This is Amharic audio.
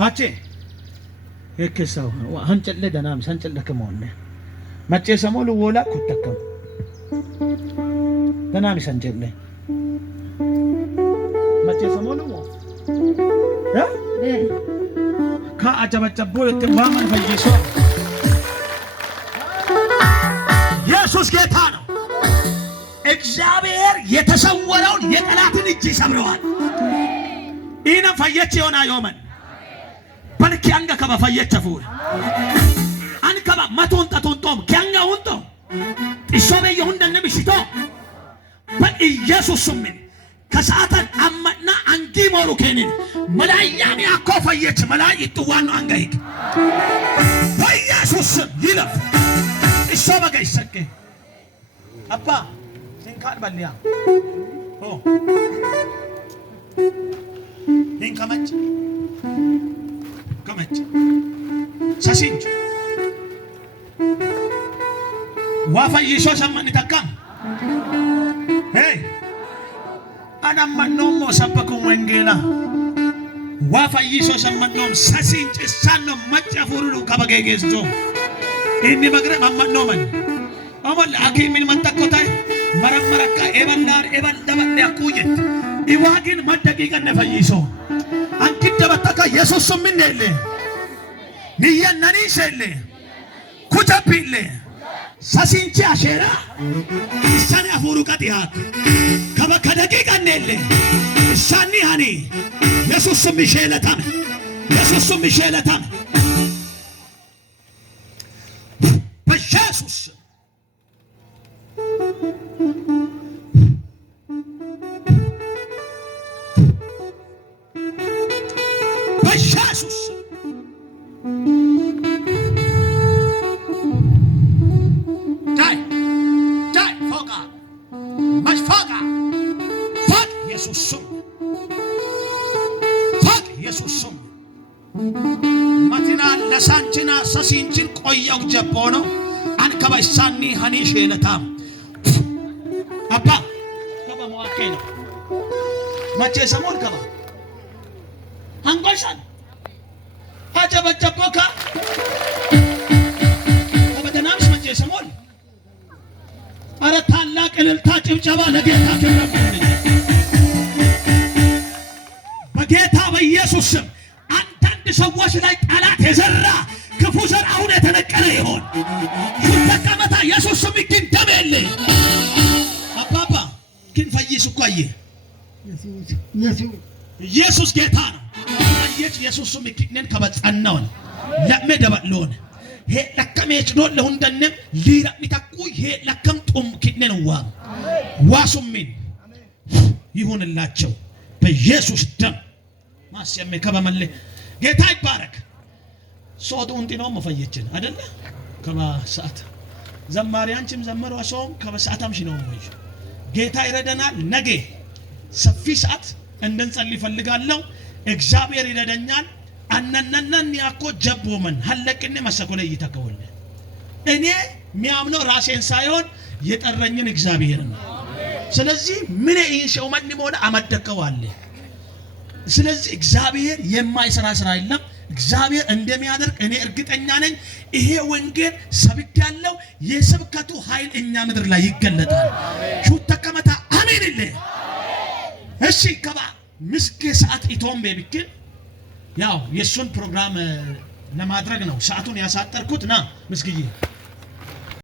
hache ekesau hanchalle danam sanchalle kamonne mache samolu wola kutakam danam sanchalle mache samolu mo ya ka ajabachabo yote waman fayiso ኢየሱስ ጌታ ነው እግዚአብሔር የተሰወረውን የጠላትን እጅ ይሰብረዋል ኢና ፈየች ዮና ዮመን በልክ ያንጋ ከባ ፈየች ፉል አንከባ ማቶን ተቶንቶም ከያንጋ ወንቶ ኢሶበ ይሁንደነ ብሽቶ በኢየሱስ ስም ከሰዓታት አመና አንጊ ሞሩ ከነን መላያም ያኮ ፈየች መላይ ይጥዋኑ አንጋይክ በኢየሱስ ስም ይለፍ ኢሶበ ጋይሰከ አባ ሲንካን ባልያ ኦ ሊን ከመች ሰሲንጅ ዋፋይሶ ሰማን ተካም ሄይ አናማኖሞ ሰበኩ ወንጌላ ዋፋይሶ ሰማኖም ሰሲንጅ ሳኖ ማጫፉሩ ከበገገዝቶ ኢኒ መግረ ማማኖመን አሞል አኪሚን መንተኮታይ መረመረካ ኤበንዳር ኤበንደበን ያቁየት ኢዋጊን መደቂቀ ነፈይሶ አንኪ ደበተካ ኢየሱስ ምን ነለ ንየነኒ ሸለ ኩተፒለ ሰሲንቺ አሸራ ኢሳኒ አፉሩ ቀጥያት ከበከደቂቀ ነለ ኢሳኒ ሃኒ ኢየሱስ ሚሸለታም ኢየሱስ ሚሸለታም በኢየሱስ በኢየሱስ ዳይ ፎጋ ማሽፋጋ ፋቅ ኢየሱስ ፋቅ ኢየሱስ ማቲና ለሳንቺና ሰሲንቺን ቆየው ጀቦኖ አንከባይሳኒ ሃኒ ሸለታም አባ ከባ መዋከለ ማቼ ሰሞን ከባ አንጎሻን አጨበጨቦካ ከበደናምሽ ማቼ ሰሞን አረ ታላቅ እልልታ ጭብጨባ ለጌታ ክብር በጌታ በኢየሱስ ስም አንዳንድ ሰዎች ላይ ጠላት የዘራ ክፉ ዘር አሁን የተነቀለ ይሆን ተቀመጣ ኢየሱስ ስም ግን ደበለ አባባ ግን ፈይስ እኮ አየ ኢየሱስ ጌታ ነው ኢየሱስ ስም ግን ከበጸናው ለመደበሎን ሄ ለከመች ነው ለሁንደንም ሊራሚታኩ ሄ ለከም ጡም kinnen ዋሱምን ይሁንላቸው በኢየሱስ ደም ማስየም ከበመለ ጌታ ይባረክ ሶዶን ዲኖ መፈየችን አይደለ ከበሰዓት ዘማሪያንችም ዘመሩ አሶም ከበሰዓታም ሽነው ነው ጌታ ይረደናል ነገ ሰፊ ሰዓት እንድንጸልይ ፈልጋለሁ እግዚአብሔር ይረደኛል አነነነን ያኮ ጀቦመን ሐለቅኔ መሰኮለ ይተከወለ እኔ ሚያምነው ራሴን ሳይሆን የጠረኝን እግዚአብሔር ነው ስለዚህ ምን ይሽው ማን ሞላ አመደቀው አለ ስለዚህ እግዚአብሔር የማይሰራ ስራ የለም እግዚአብሔር እንደሚያደርግ እኔ እርግጠኛ ነኝ ይሄ ወንጌል ሰብክ ያለው የስብከቱ ኃይል እኛ ምድር ላይ ይገለጣል ሹት ተከመታ አሜን ኢለ እሺ ከባ ምስኪ ሰዓት ኢቶምቤ ቢክል ያው የሱን ፕሮግራም ለማድረግ ነው ሰዓቱን ያሳጠርኩት ና ምስኪዬ